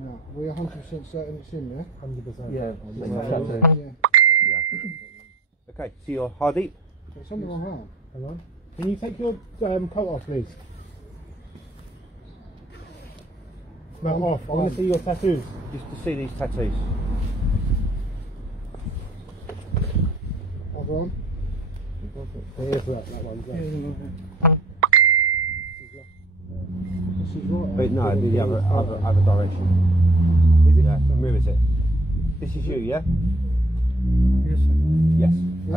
Yeah. We're 100% certain it's in there. 100%. Yeah. Yeah. Okay, so you're Pardeep? It's on the wrong arm. Hang on. Can you take your coat off, please? No, off. I want to see your tattoos. Just to see these tattoos. Other arm? Here's that one's there. This is right. But no, the other direction. Is it? Yeah, mirrors it. This is you, yeah? Yes, sir. Yes.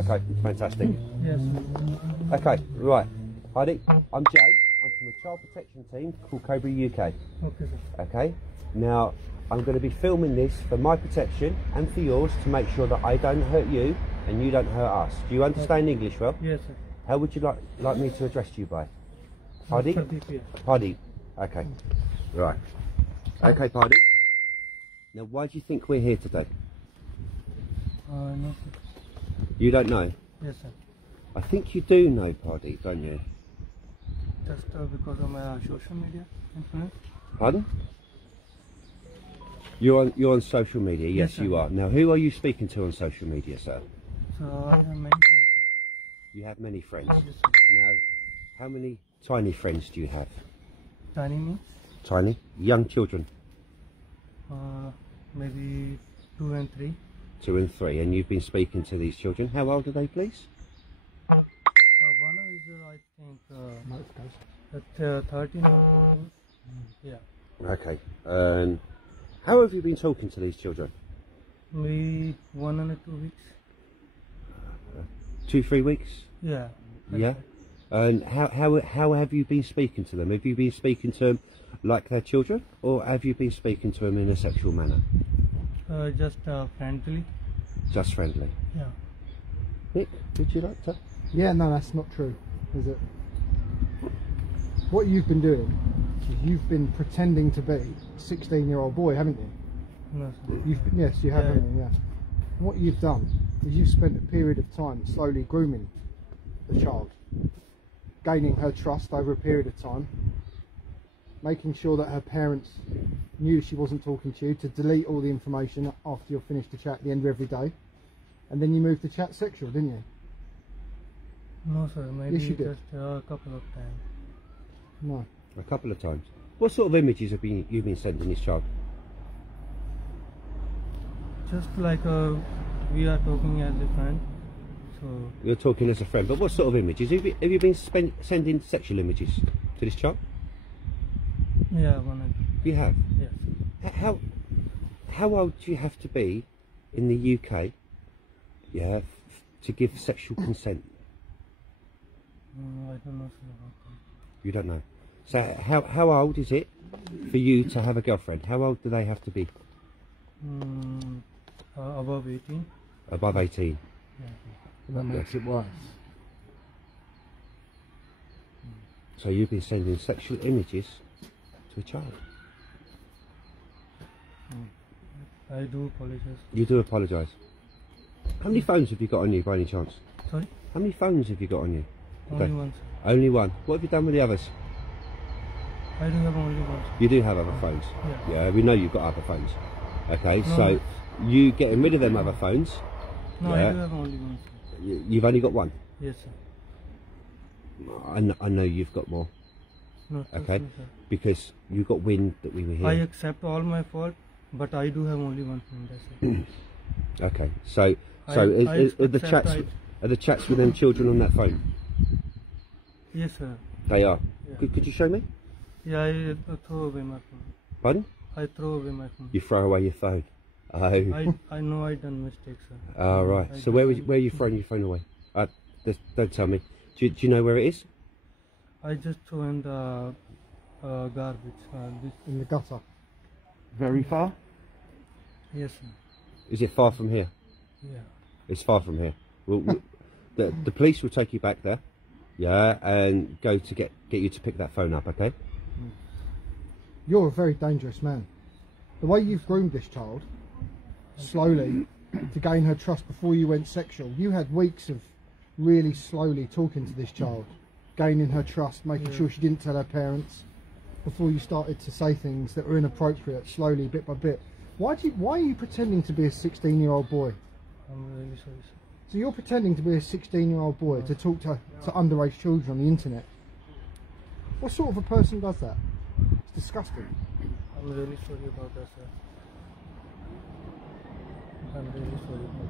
Okay, fantastic. Yes, sir. Okay, right. Heidi, I'm Jay. I'm from a child protection team called Cobra UK. Okay, sir. Okay. Now, I'm going to be filming this for my protection and for yours to make sure that I don't hurt you and you don't hurt us. Do you understand English well? Yes, sir. How would you like me to address you by? Pardeep? Pardeep, yeah. Pardeep. Okay. Right. Okay, Pardeep. Now, why do you think we're here today? No, sir. You don't know? Yes, sir. I think you do know, Pardeep, don't you? Just because of my social media influence. Pardon? You're on social media? Yes, Yes, sir. you are. Now, who are you speaking to on social media, sir? So I have many friends, sir. You have many friends. Yes, sir. Now, how many tiny friends do you have? Tiny means Tiny? Young children? maybe 2 and 3. 2 and 3. And you've been speaking to these children. How old are they, please? One is I think 13 or 14. Yeah. Okay. And how have you been talking to these children? Maybe 1 and 2 weeks. 2-3 weeks? Yeah. Yeah. And how have you been speaking to them? Have you been speaking to them like they're children, or have you been speaking to them in a sexual manner? Just friendly. Just friendly. Yeah. Nick, would you like to? Yeah, no, that's not true, is it? What you've been doing is you've been pretending to be a 16-year-old boy, haven't you? No, sir. Yes, you have, Yeah. haven't you? Yeah. What you've done is you've spent a period of time slowly grooming the child, gaining her trust over a period of time, making sure that her parents knew she wasn't talking to you, to delete all the information after you've finished the chat at the end of every day, and then you moved the chat sexual, didn't you? No, sir. Maybe Yes, you did. just a couple of times. No. A couple of times. What sort of images have you been sending this child? Just like we are talking as a friend. So You're talking as a friend, but what sort of images? Have you been sending sexual images to this child? yeah, 1 and 2. You have? Yes. How old do you have to be in the UK, yeah, to give sexual consent? I don't know, sir. You don't know. So how old is it for you to have a girlfriend? How old do they have to be? Above 18. Above 18. Yeah. That makes it worse. So you've been sending sexual images to a child? I do apologize. You do apologise. How many phones have you got on you by any chance? Sorry? How many phones have you got on you? Only one, sir. Only one. What have you done with the others? I do have only one, sir. You do have other phones? Yeah. Yeah, we know you've got other phones. Okay, No. so you getting rid of them other phones? No, Yeah. I do have only one, sir. You've only got one? Yes, sir. I know you've got more. No, Okay, trust me, sir. because you got wind that we were here. I accept all my fault, but I do have only one friend. That's it. Okay, so I are the accept chats are the chats with them children on that phone? Yes, sir. They are. Yeah. Could you show me? Yeah, I throw away my phone. Pardon? I throw away my phone. You throw away your phone. Oh. I know I done mistakes, sir. Oh, right. So where are you throwing your phone away? Don't tell me. Do you know where it is? I just throw in the garbage. In the gutter. Very far. Yes, sir. Is it far from here? Yeah. It's far from here. The police will take you back there, yeah, and go to get you to pick that phone up. Okay. You're a very dangerous man. The way you've groomed this child, slowly, to gain her trust before you went sexual, you had weeks of really slowly talking to this child, gaining her trust, making sure she didn't tell her parents, before you started to say things that were inappropriate, slowly, bit by bit. Why are you pretending to be a 16-year-old boy? I'm really sorry, sir. So you're pretending to be a 16-year-old boy to talk to underage children on the internet. What sort of a person does that? It's disgusting. I'm really sorry about that, sir. I'm really sorry about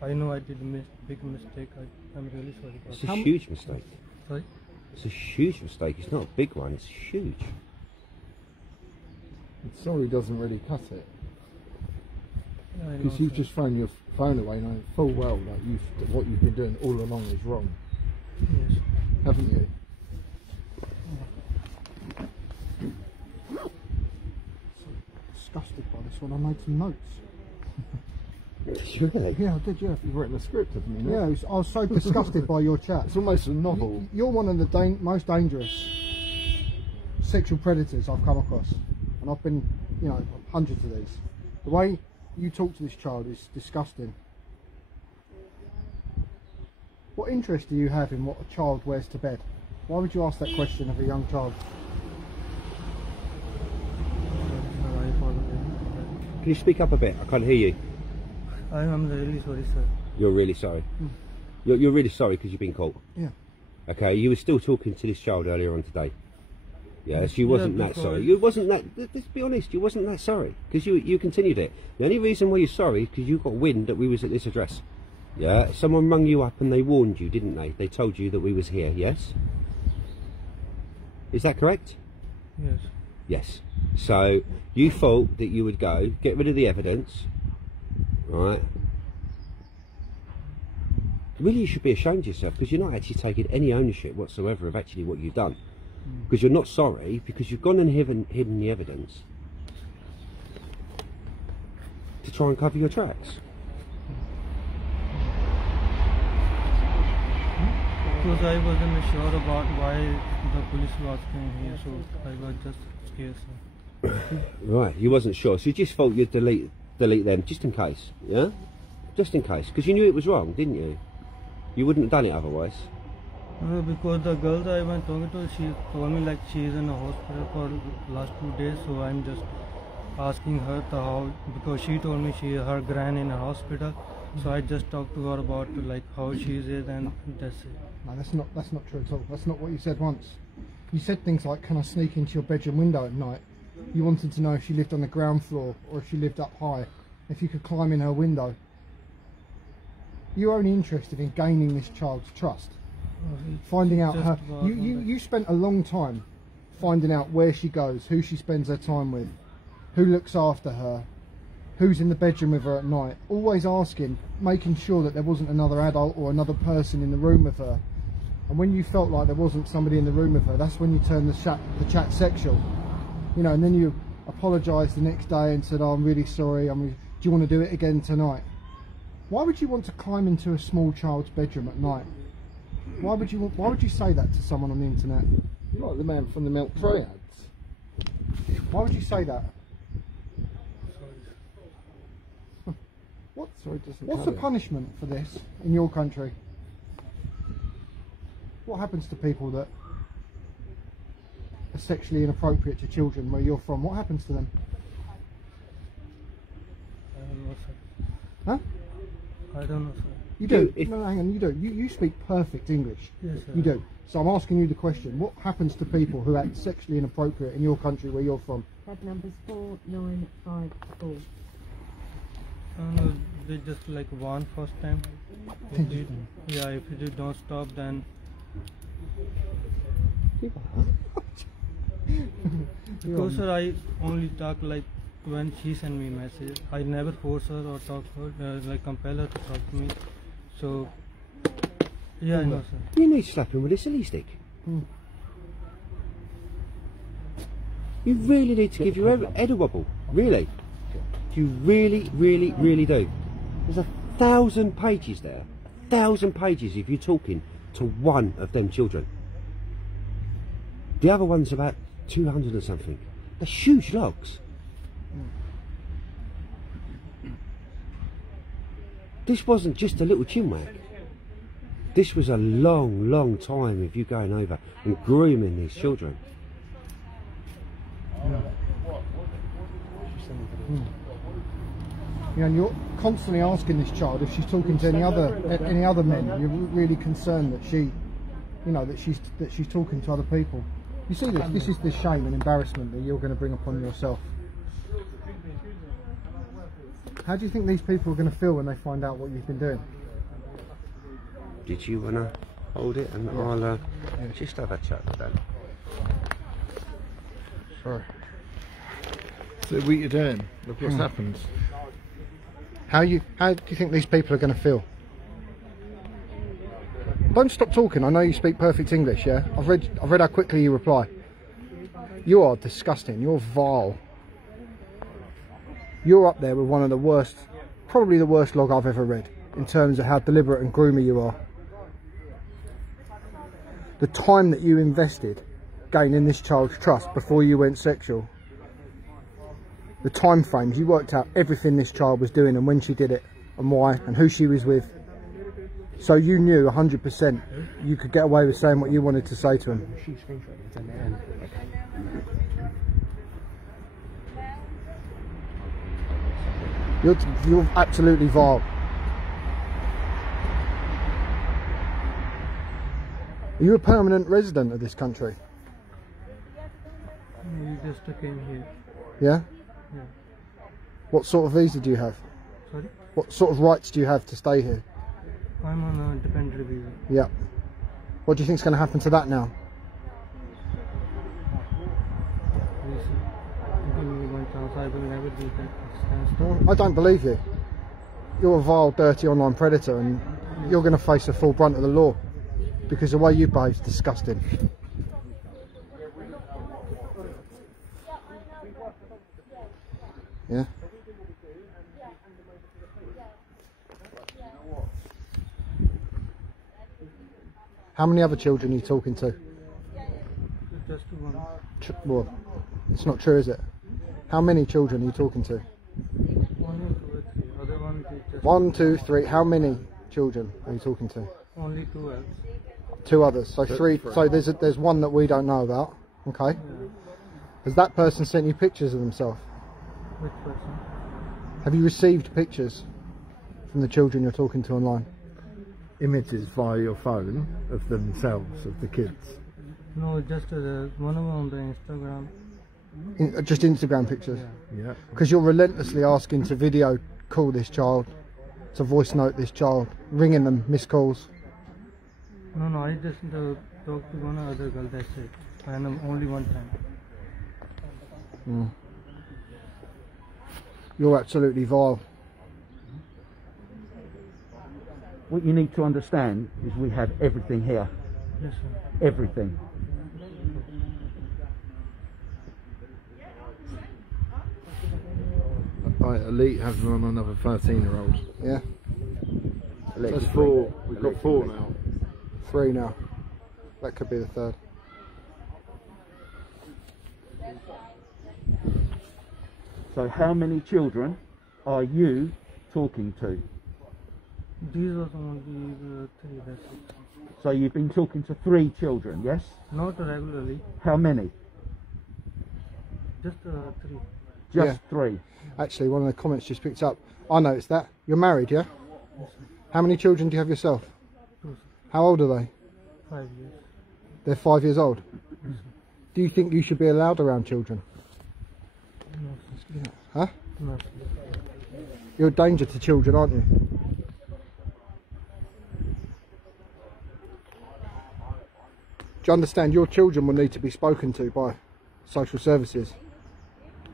that. I know I did a big mistake. I'm really sorry about It's that. a huge mistake. Sorry? It's a huge mistake. It's not a big one. It's huge. Sorry doesn't really cut it. Yeah, I know, Because you've sir. just thrown your phone away knowing full well that what you've been doing all along is wrong, Yes. haven't you? Disgusted by this one. I made some notes. Really? Yeah, I did, yeah. You've written a script, haven't you? Yeah, I was so disgusted by your chat. It's almost a novel. You're one of the most dangerous sexual predators I've come across. And I've been, you know, hundreds of these. The way you talk to this child is disgusting. What interest do you have in what a child wears to bed? Why would you ask that question of a young child? I apologize. Can you speak up a bit? I can't hear you. I am really sorry, sir. You're really sorry. You're really sorry because you've been caught. Yeah. Okay, you were still talking to this child earlier on today. Yes, you wasn't that because- sorry. You wasn't that. Let's be honest. You wasn't that sorry because you continued it. The only reason why you're sorry is because you got wind that we was at this address. Yeah, someone rung you up and they warned you, didn't they? They told you that we was here. Yes. Is that correct? Yes. Yes. So you thought that you would go get rid of the evidence, right? Really, you should be ashamed of yourself because you're not actually taking any ownership whatsoever of actually what you've done. Because you're not sorry, because you've gone and hidden the evidence to try and cover your tracks. Because I wasn't sure about why the police was coming here, so I was just scared, sir. Right, you wasn't sure, so you just thought you'd delete them just in case, yeah? Just in case, because you knew it was wrong, didn't you? You wouldn't have done it otherwise. Because the girl that I went talking to, she told me like she is in a hospital for last 2 days, so I'm just asking her to how, because she told me her gran in a hospital, so I just talked to her about like how she is and that's it. No, that's not true at all. That's not what you said once. You said things like, can I sneak into your bedroom window at night? You wanted to know if she lived on the ground floor or if she lived up high, if you could climb in her window. You're only interested in gaining this child's trust. Finding out her... You spent a long time finding out where she goes, who she spends her time with, who looks after her, who's in the bedroom with her at night. Always asking, making sure that there wasn't another adult or another person in the room with her. And when you felt like there wasn't somebody in the room with her, that's when you turned the chat sexual. You know, and then you apologised the next day and said, oh, I'm really sorry, do you want to do it again tonight? Why would you want to climb into a small child's bedroom at night? Why would you say that to someone on the internet? You're like the man from the Milk Tray ads. Why would you say that? Sorry, doesn't What's cut the it. punishment for this in your country? What happens to people that are sexually inappropriate to children where you're from? What happens to them? I don't know, sir. Huh? I don't know, sir. You do? If- No, hang on, you do. You speak perfect English. Yes, sir. You do. So I'm asking you the question. What happens to people who act sexually inappropriate in your country where you're from? Tab number's 4954. They just like warn first time. If you don't stop, then because sir, I only talk like when she send me message. I never force her or talk her like compel her to talk to me. So yeah, I know, sir. You need slapping with a silly stick. You really need to give your head a wobble. Really. You really, really, really do. There's 1,000 pages there. 1,000 pages if you're talking to one of them children. The other one's about 200 or something. They're huge logs. This wasn't just a little chinwag. This was a long, long time of you going over and grooming these children. You know, and you're constantly asking this child if she's talking to any other men. You're really concerned that she, you know, that she's talking to other people. You see this? This is the shame and embarrassment that you're going to bring upon yourself. How do you think these people are going to feel when they find out what you've been doing? Did you want to hold it and I'll just have a chat with them? Sorry. So what you're doing? Look what's happened. How do you think these people are going to feel? Don't stop talking. I know you speak perfect English. Yeah, I've read how quickly you reply. You are disgusting. You're vile. You're up there with one of the worst, probably the worst log I've ever read in terms of how deliberate and groomy you are. The time that you invested gaining this child's trust before you went sexual, the time frames, you worked out everything this child was doing and when she did it and why and who she was with, so you knew 100% you could get away with saying what you wanted to say to him. You're absolutely vile. Are you a permanent resident of this country? We just came here. Yeah? Yeah. What sort of visa do you have? Sorry? What sort of rights do you have to stay here? I'm on a dependent visa. Yeah. What do you think is going to happen to that now? Give me one chance. I will never do that. I don't believe you. You're a vile, dirty online predator and you're going to face the full brunt of the law because the way you behave is disgusting. Yeah? How many other children are you talking to? Just one. Well, it's not true, is it? How many children are you talking to? 1 or 2 or 3. Other one is just 1, 2, 3. How many children are you talking to? only 2 else. 2 others. So 3. So there's one that we don't know about. Okay. Yeah. Has that person sent you pictures of themselves? Which person? Have you received pictures from the children you're talking to online? Images via your phone of themselves, of the kids. No, just one of them on the Instagram. Just Instagram pictures? Yeah. Yeah. Because you're relentlessly asking to video call this child, to voice note this child, ringing them, missed calls. No, I just talked to one other girl, that's it. And only one time. You're absolutely vile. What you need to understand is we have everything here. Yes, sir. Everything. Right, Elite has on another 13-year-old. Yeah? That's 4. We've got 4 now. 3 now. That could be the 3rd. So how many children are you talking to? These are only 3, that's it. So you've been talking to 3 children, yes? Not regularly, How many? just 3. Just Yeah. 3. Actually, one of the comments just picked up. I noticed that. You're married, yeah? Yes, sir. How many children do you have yourself? 2, sir. How old are they? 5 years. They're 5 years old. Do you think you should be allowed around children? No, sir. Huh? No, sir. You're a danger to children, aren't you? Do you understand? Your children will need to be spoken to by social services.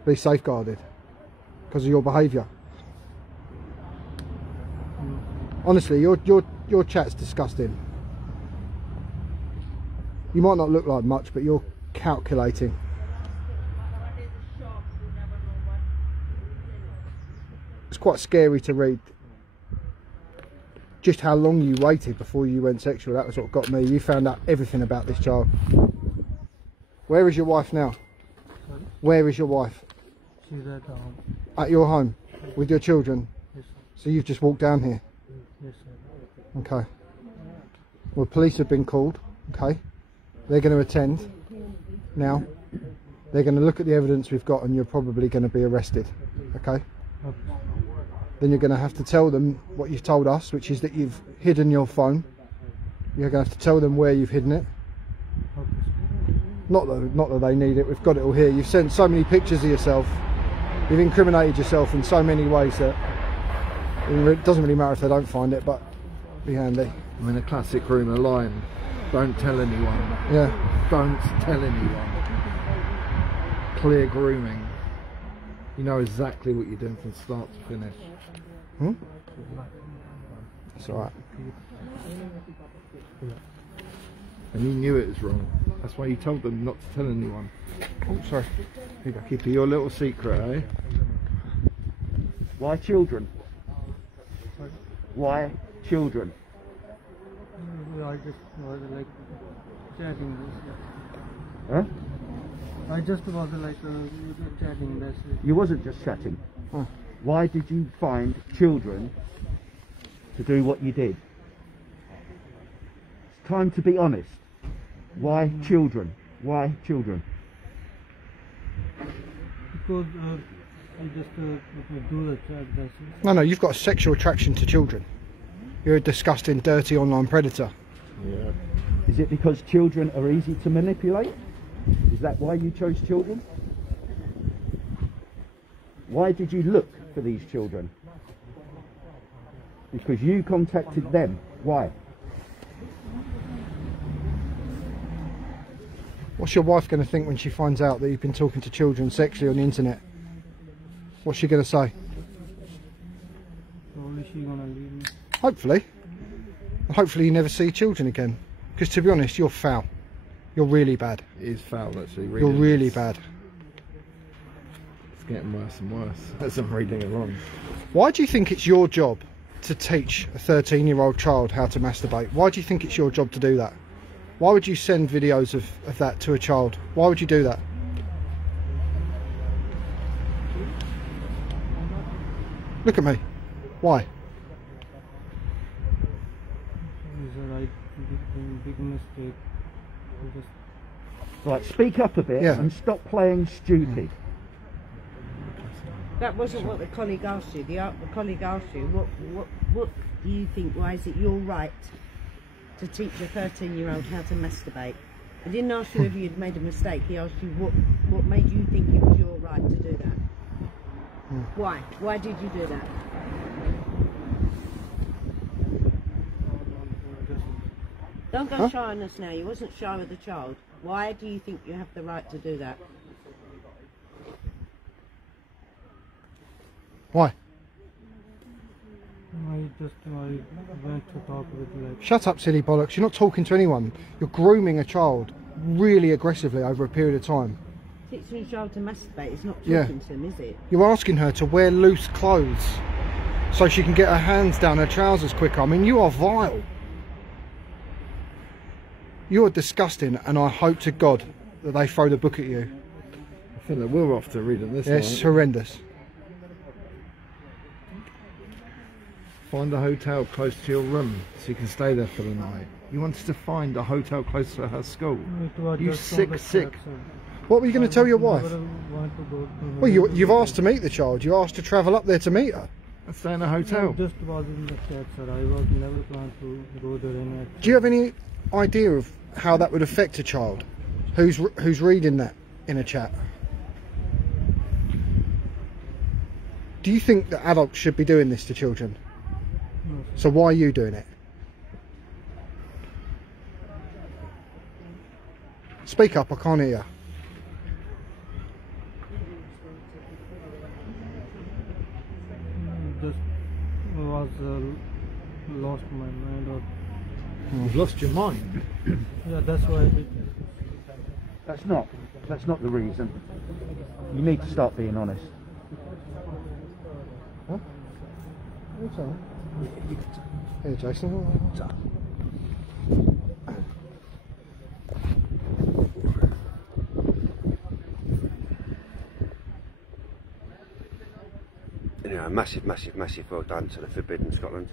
Be safeguarded because of your behaviour. Honestly, your chat's disgusting. You might not look like much, but you're calculating. It's quite scary to read just how long you waited before you went sexual. That was what got me. You found out everything about this child. Where is your wife now? Sorry? Where is your wife? She's at home. At your home with your children. Yes, sir. So you've just walked down here. Yes, sir. Okay. Well, police have been called. Okay. They're going to attend now. They're going to look at the evidence we've got and you're probably going to be arrested, okay? Then you're going to have to tell them what you've told us, which is that you've hidden your phone. You're going to have to tell them where you've hidden it. Not that they need it, we've got it all here. You've sent so many pictures of yourself. You've incriminated yourself in so many ways that it doesn't really matter if they don't find it, but it'd be handy. I mean, a classic rumour line. Don't tell anyone. Yeah. Don't tell anyone. Clear grooming. You know exactly what you're doing from start to finish. Hmm? It's alright. And you knew it was wrong. That's why you told them not to tell anyone. Oh, sorry. Here you go. Keep your little secret, eh? Why children? Why children? I just was like chatting this. Huh? I just was like chatting this. You wasn't just chatting. Oh. Why did you find children to do what you did? It's time to be honest. Why children? Why children? Because I just do the chat. That's it. No, you've got a sexual attraction to children. You're a disgusting, dirty online predator. Yeah. Is it because children are easy to manipulate? Is that why you chose children? Why did you look for these children? Because you contacted them. Why? What's your wife going to think when she finds out that you've been talking to children sexually on the internet? What's she going to say? Probably she gonna leave me. Hopefully. Hopefully you never see children again. Because to be honest, you're foul. You're really bad. It is foul, actually. You're really bad. It's getting worse and worse as I'm reading along. Why do you think it's your job to teach a 13-year-old child how to masturbate? Why do you think it's your job to do that? Why would you send videos of that to a child? Why would you do that? Look at me. Why? It's a big mistake. I just Right, speak up a bit Yeah. and stop playing stupid. That wasn't what the colleague asked you. The colleague asked you, what do you think, why is it your right to teach a 13-year-old how to masturbate? He didn't ask you if you'd made a mistake. He asked you what made you think it was your right to do that. Why? Why did you do that? Don't go shy on us now. You wasn't shy with the child. Why do you think you have the right to do that? Why? I went to talk with like. Shut up, silly bollocks. You're not talking to anyone. You're grooming a child really aggressively over a period of time. Teaching a child to masturbate is not talking Yeah. to him, is it? You're asking her to wear loose clothes so she can get her hands down her trousers quicker. I mean, you are vile. You are disgusting, and I hope to God that they throw the book at you. I think that we're off to reading this It's one. horrendous. Find a hotel close to your room so you can stay there for the night. You wanted to find a hotel close to her school. It was You just sick, on the sick. chat, so What were you going to tell your wife? never want to go to Well, you've asked to meet the child. You asked to travel up there to meet her. And stay in a I hotel. just was in the chat, sir. I was never planned to go there anyway. Do you have any idea of how that would affect a child who's reading that in a chat? Do you think that adults should be doing this to children? No. So why are you doing it? Speak up, I can't hear you. Just was lost my mind, or You've lost your mind. yeah, that's why I did. That's not the reason. You need to start being honest. Huh? What's that? Hey, Jason. What's up? Anyway, massive well done to the Forbidden Scotland.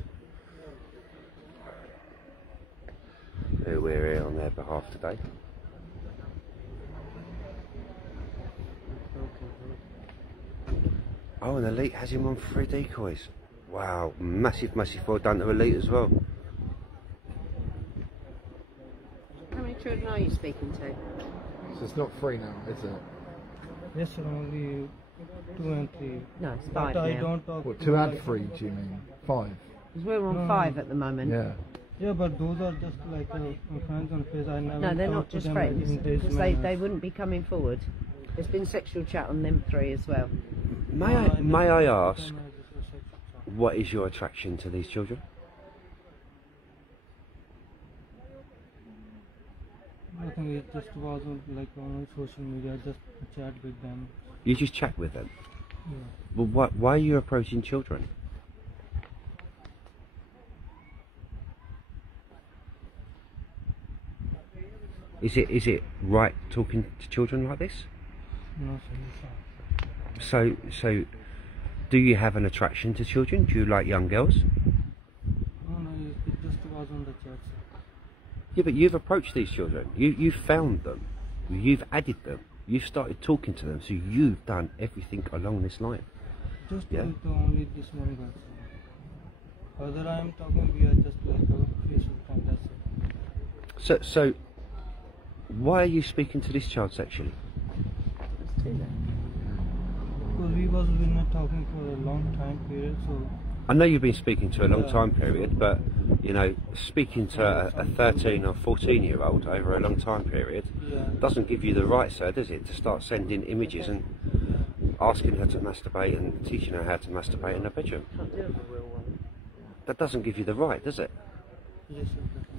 We're here on their behalf today. Oh, and Elite has him on 3 decoys. Wow, massive, massive well done to Elite as well. How many children are you speaking to? So it's not free now, is it? Yes, sir, only 2 and 3. No, it's But 5 I now. don't talk. What, to 2 ad like- free, do you mean? 5? Because we're on No, 5 no. at the moment. Yeah. Yeah, but those are just like friends on face. I never. No, they're talk not to just them friends, in this because manner. they wouldn't be coming forward. There's been sexual chat on them 3 as well. May I ask, what is your attraction to these children? I think it just wasn't like on social media. Just chat with them. You just chat with them. Yeah. Well, why are you approaching children? Is it right talking to children like this? No, sir. So, do you have an attraction to children? Do you like young girls? No, it just was on the chat. Sir. Yeah, but you've approached these children. You've found them. You've added them. You've started talking to them. So you've done everything along this line. Just Yeah. with only this one girl. Sir. Other I am talking, we are just like a facial friend. That's it. So, why are you speaking to this child sexually? Let's do that. Because we was been talking for a long time period, so I know you've been speaking to a long Yeah. time period, but you know, speaking to a 13 or 14-year-old over a long time period yeah. doesn't give you the right, sir, does it, to start sending images and asking her to masturbate and teaching her how to masturbate in her bedroom? Can't do it the real one. That doesn't give you the right, does it? Yes, sir. Definitely.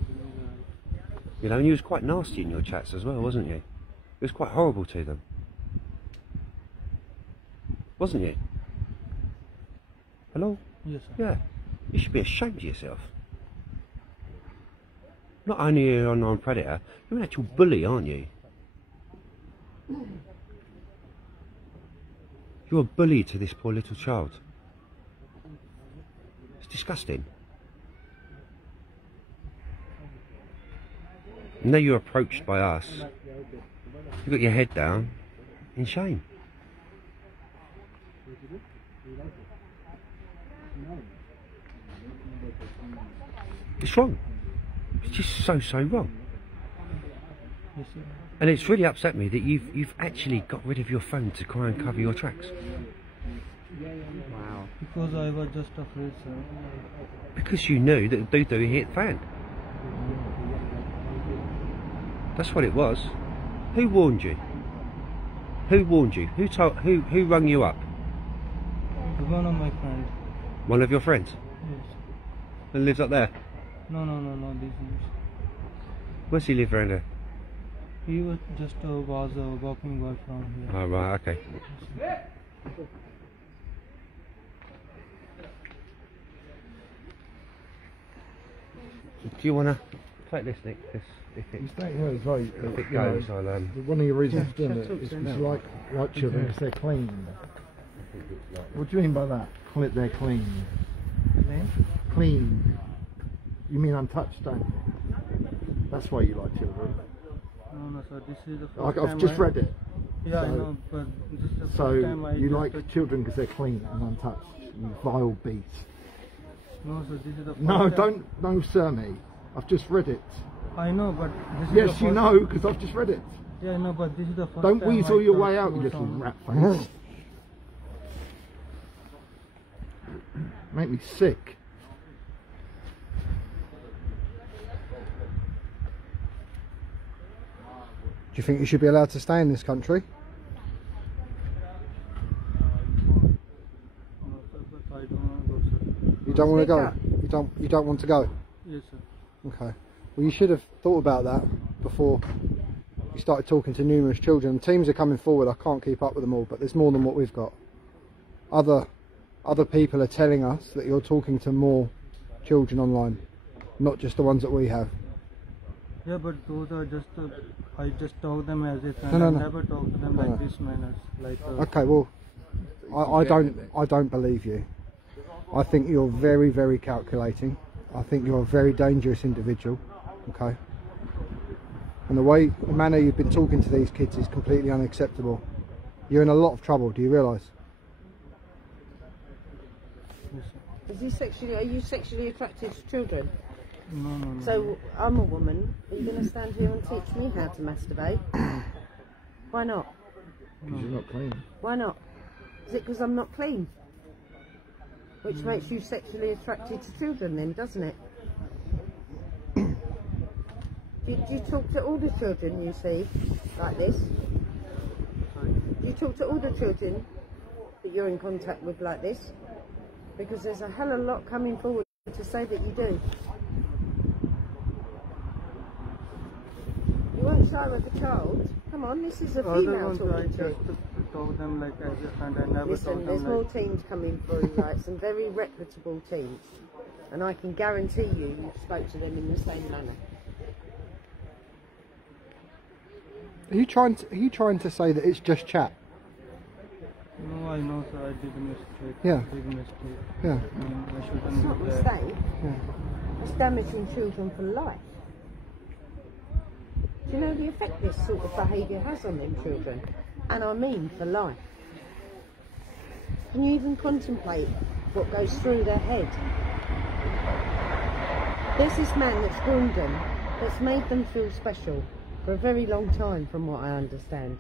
You know, and you was quite nasty in your chats as well, wasn't you? It was quite horrible to them. Wasn't you? Hello? Yes, sir. Yeah. You should be ashamed of yourself. Not only are you an online predator, you're an actual bully, aren't you? You're a bully to this poor little child. It's disgusting. Now you're approached by us. You've got your head down in shame. It's wrong. It's just so wrong. Yes, sir. And it's really upset me that you've actually got rid of your phone to try and cover your tracks. Wow. Because I was just afraid, sir. Because you knew that Dudley hit the fan. That's what it was. Who warned you? Who warned you? Who rung you up? One of my friends. One of your friends? Yes. That lives up there? No, these names. Where's he live around there? He was just was a walking boy from here. Oh right, okay. Do you wanna take this, Nick? This, if You it, stay here as well. if it goes, I'll One of your reasons for doing shall I it talk is to because them you like children because they're clean. What do you mean by that? Call it they're clean. Clean. You mean untouched, don't you? That's why you like children. No, sir. This is the Like, first I've time just read it. Yeah, I So- know, but this is the So first time I you just like children because they're clean and untouched. You vile beast. No, sir. This is the first No, time. don't sir me. I've just read it. I know, but this is Yes, the you first. know, because I've just read it. Yeah, I know, but this is the first Don't time weasel I your talked way out, to you little someone. rat face. Make me sick. Do you think you should be allowed to stay in this country? No, sir, but I don't want to go, sir. You don't want to Speak go? up. You don't want to go? Yes, sir. Okay. Well, you should have thought about that before you started talking to numerous children. Teams are coming forward. I can't keep up with them all, but there's more than what we've got. Other people are telling us that you're talking to more children online, not just the ones that we have. Yeah, but those are just. I just talk them as a friend. No, I no. never talk to them No, like no. this manners. Like. Okay, well, I don't believe you. I think you're very, very calculating. I think you're a very dangerous individual. Okay. And the manner you've been talking to these kids is completely unacceptable. You're in a lot of trouble. Do you realise? Is he sexually? Are you sexually attracted to children? No. So I'm a woman. Are you going to stand here and teach me how to masturbate? Why not? Because you're not clean. Why not? Is it because I'm not clean? Which makes you sexually attracted to children then, doesn't it? Do you talk to all the children you see like this? Do you talk to all the children that you're in contact with like this? Because there's a hell of a lot coming forward to say that you do. You won't shy with a child. Come on, this is a female talking to you. Just talk them like as a friend. I never Listen, talk there's them more like. teams coming through, like some very reputable teams, and I can guarantee you spoke to them in the same manner. Are you trying to say that it's just chat? No, I know, sir. I did a mistake. Yeah. Big mistake. Yeah. I shouldn't It's not a do that. mistake. Yeah. It's damaging children for life. Do you know the effect this sort of behaviour has on them children? And I mean for life. Can you even contemplate what goes through their head? There's this man that's groomed them, that's made them feel special for a very long time, from what I understand.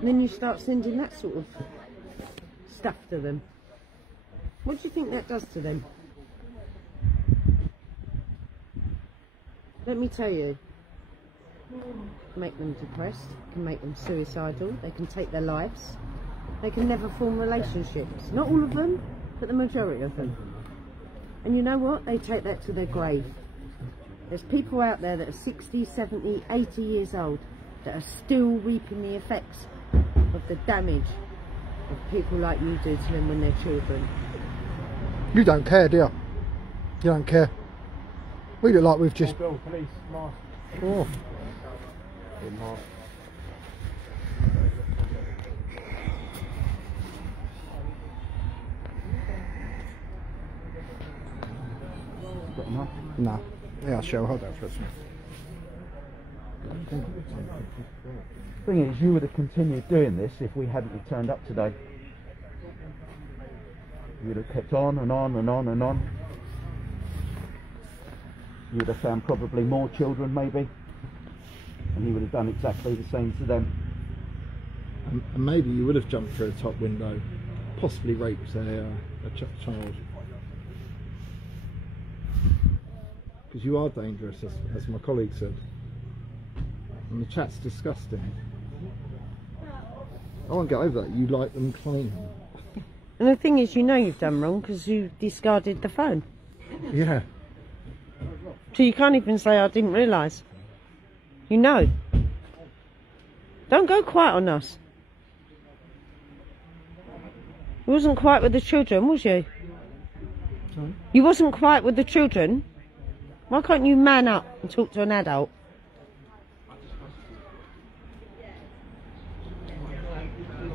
And then you start sending that sort of stuff to them. What do you think that does to them? Let me tell you, it can make them depressed, it can make them suicidal, they can take their lives, they can never form relationships. Not all of them, but the majority of them. And you know what? They take that to their grave. There's people out there that are 60, 70, 80 years old that are still reaping the effects of the damage of people like you do to them when they're children. You don't care, do you? You don't care. We look like we've just... Bill, police, mask. Oh. Got enough? No. Yeah, sure, hold that for a second. Thing is, you would have continued doing this if we hadn't turned up today. You would have kept on and on and on and on. You would have found probably more children, maybe, and you would have done exactly the same to them. And maybe you would have jumped through a top window, possibly raped a child. Because you are dangerous, as my colleague said. And the chat's disgusting. I won't get over that. You like them clean. And the thing is, you know you've done wrong because you discarded the phone. Yeah. So you can't even say, I didn't realise. You know. Don't go quiet on us. You wasn't quiet with the children, was you? Sorry? You wasn't quiet with the children. Why can't you man up and talk to an adult?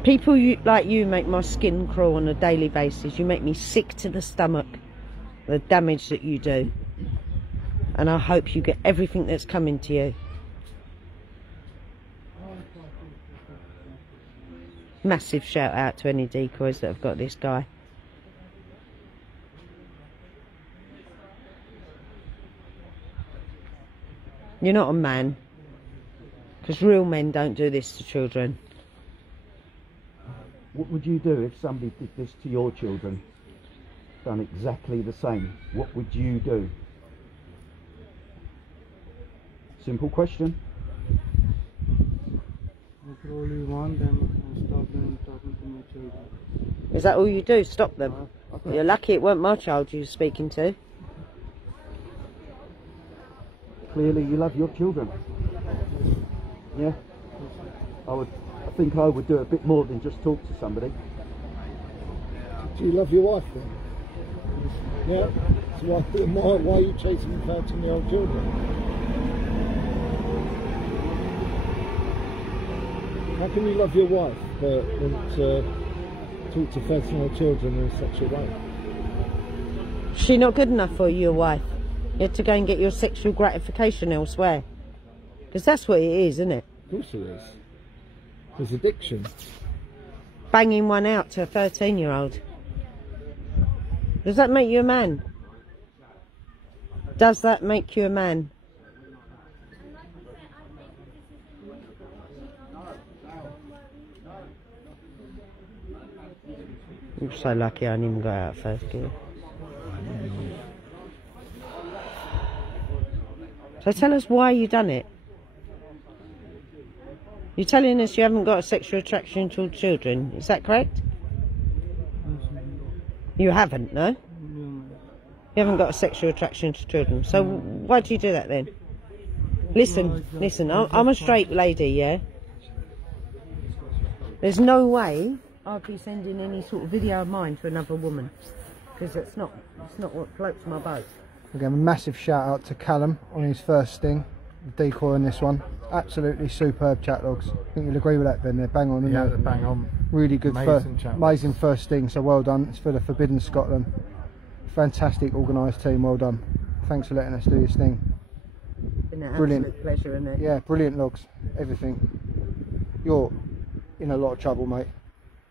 People like you make my skin crawl on a daily basis. You make me sick to the stomach, the damage that you do. And I hope you get everything that's coming to you. Massive shout out to any decoys that have got this guy. You're not a man, because real men don't do this to children. What would you do if somebody did this to your children? Done exactly the same. What would you do? Simple question. I probably want them and stop them talking to my children. Is that all you do? Stop them? You're lucky it weren't my child you were speaking to. Clearly you love your children. Yeah? I think I would do a bit more than just talk to somebody. Do you love your wife then? Yeah? So why are you chasing 13-year-old children? How can you love your wife but talk to 13-year-old children in such a way? She not good enough for you, your wife? You had to go and get your sexual gratification elsewhere. Because that's what it is, isn't it? Of course it is. There's addiction. banging one out to a 13-year-old. Does that make you a man? Does that make you a man? You're so lucky I didn't even go out first gear. So tell us why you done it. You're telling us you haven't got a sexual attraction to children, is that correct? You haven't, no? You haven't got a sexual attraction to children. So why do you do that then? Listen, listen, I'm a straight lady, yeah? There's no way I'd be sending any sort of video of mine to another woman. Because it's not what floats my boat. Again, a massive shout out to Callum on his first sting. The decoy on this one. Absolutely superb chat logs. I think you'll agree with that, Ben. They're bang on, Yeah, they're bang on. Really good, amazing logs. first sting, so well done. It's for the Forbidden Scotland. Fantastic organised team, well done. Thanks for letting us do your sting. Been an Brilliant. absolute pleasure, isn't it? Yeah, brilliant logs, everything. You're in a lot of trouble, mate.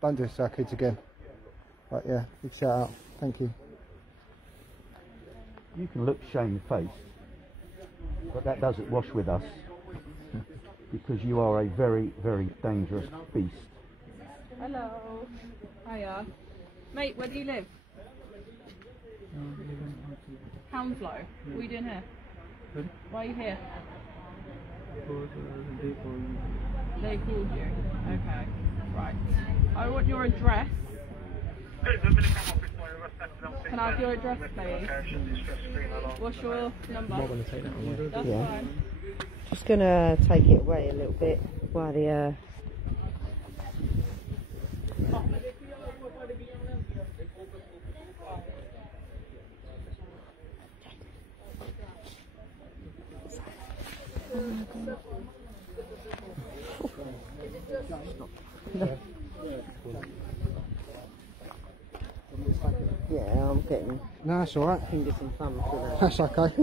Don't do this to our kids again. But yeah, big shout out. Thank you. You can look shamefaced, but that doesn't wash with us, because you are a very, very dangerous beast. Hello. Hiya. Mate, where do you live? Hounslow. What are you doing here? Why are you here? They called you. Okay. Right. I want your address. Can I have your address, please? What's your number? That's fine. Just gonna take it away a little bit while the yeah, I'm getting. No, that's alright. Fingers and thumbs with that. That's okay.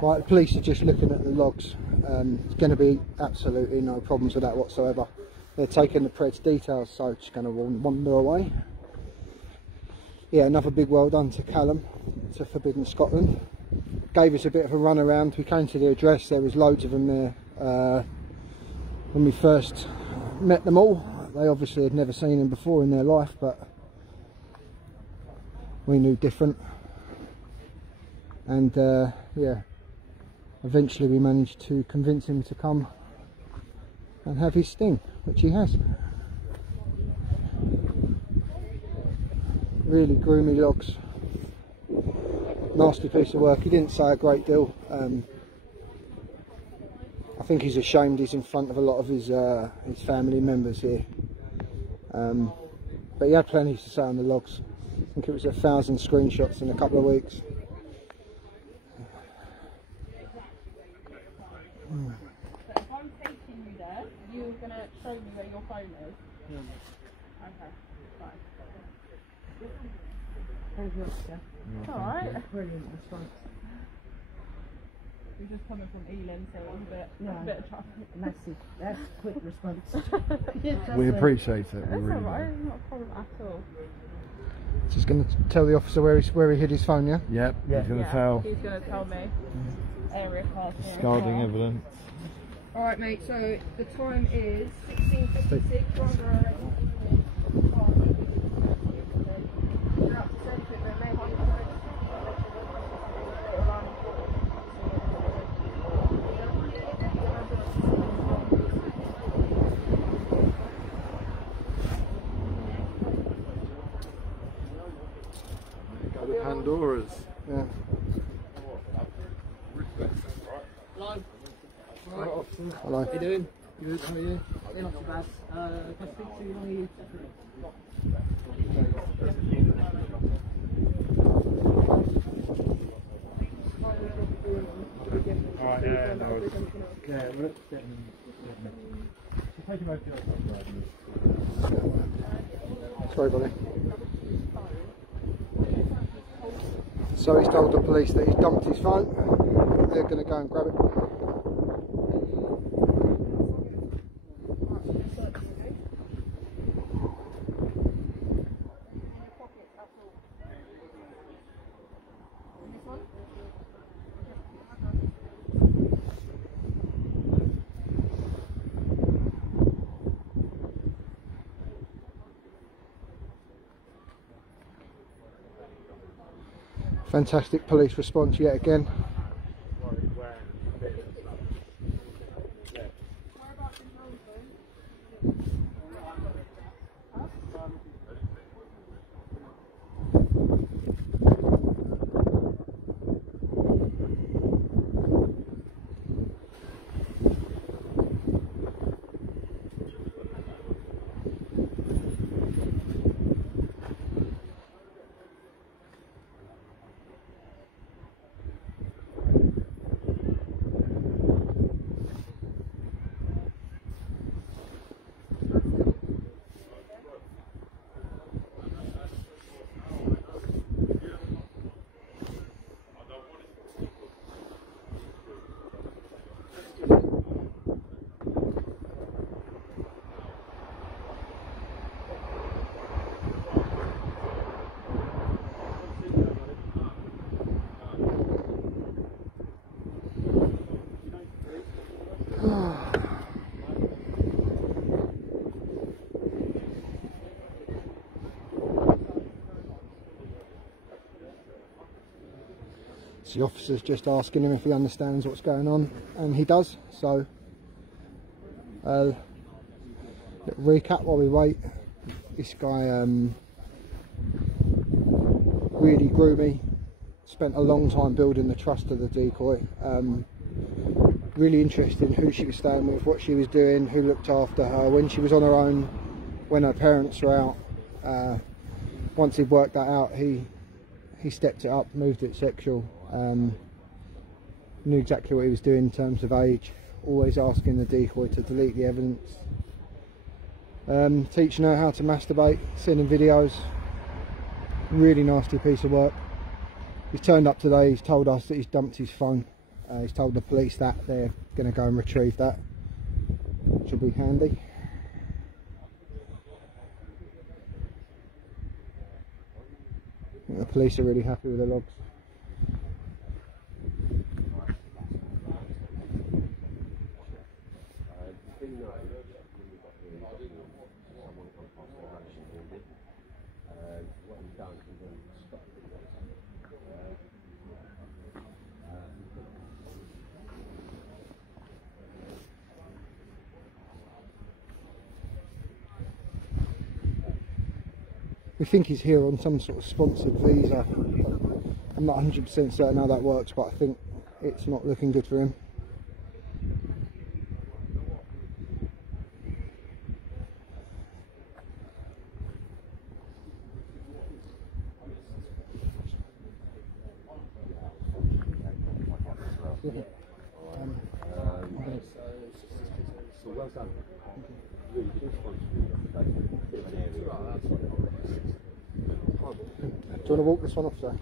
Right, the police are just looking at the logs. There's going to be absolutely no problems with that whatsoever. They're taking the Pred's details, so it's going to wander away. Yeah, another big well done to Callum, to Forbidden Scotland. Gave us a bit of a run around. We came to the address, there was loads of them there when we first met them all. They obviously had never seen him before in their life, but we knew different. And yeah, eventually we managed to convince him to come and have his sting, which he has. Really groomy logs. Nasty piece of work. He didn't say a great deal. I think he's ashamed he's in front of a lot of his family members here. But he had plenty to say on the logs. I think it was 1,000 screenshots in a couple of weeks. If I'm taking you there, you're going to show me where your phone is? Yeah. Okay, fine. Thank you, Oscar. It's alright. Brilliant response. We're just coming from Ealing, so it was a bit of traffic. Massive. That's quick response. We appreciate it. That's We really alright, do. not a problem at all. Just going to tell the officer where he hid his phone, yeah? Yep, he's going to tell. He's going to tell me. Area card. Discarding evidence. Alright mate, so the time is 16:56. Go to Pandora's. Yeah. Hello. Hello. How you doing? Good, how are you? Yeah, not too bad. Can I speak to one of you separately? Alright, yeah, no. Yeah, we're take him over to the other. Sorry, buddy. So he's told the police that he's dumped his phone. They're going to go and grab it. Fantastic police response yet again. The officer's just asking him if he understands what's going on, and he does. So little recap while we wait. This guy really grew me, spent a long time building the trust of the decoy. Really interested in who she was staying with, what she was doing, who looked after her when she was on her own, when her parents were out. Once he'd worked that out, he stepped it up, moved it sexual. Knew exactly what he was doing in terms of age, always asking the decoy to delete the evidence, teaching her how to masturbate, sending videos. Really nasty piece of work. He's turned up today, he's told us that he's dumped his phone. He's told the police that they're going to go and retrieve that, which will be handy. I think the police are really happy with the logs. We think he's here on some sort of sponsored visa. I'm not 100% certain how that works, but I think it's not looking good for him. So well done. Do you want to walk this one off, sir?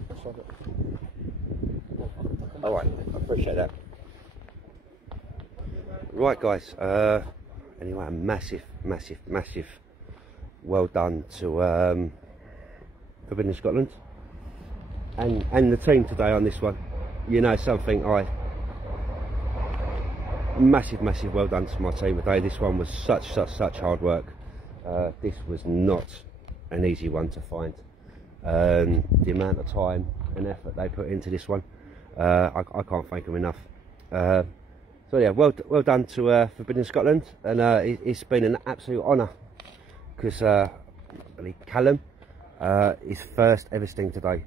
Alright, I appreciate that. Right guys, anyway, a massive well done to Forbidden Scotland and the team today on this one. You know something, massive well done to my team today. This one was such hard work. This was not an easy one to find. The amount of time and effort they put into this one, I can't thank them enough. So yeah, well done to Forbidden Scotland, and it's been an absolute honour, because I believe Callum, his first ever sting today.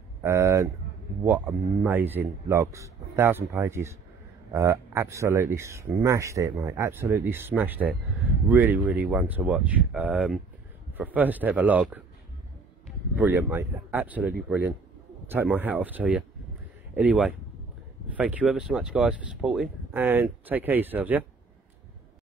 What amazing logs, 1,000 pages. Absolutely smashed it, mate, absolutely smashed it. Really one to watch. For a first ever log, brilliant, mate, absolutely brilliant. Take my hat off to you. Anyway, thank you ever so much guys for supporting, and take care of yourselves, yeah.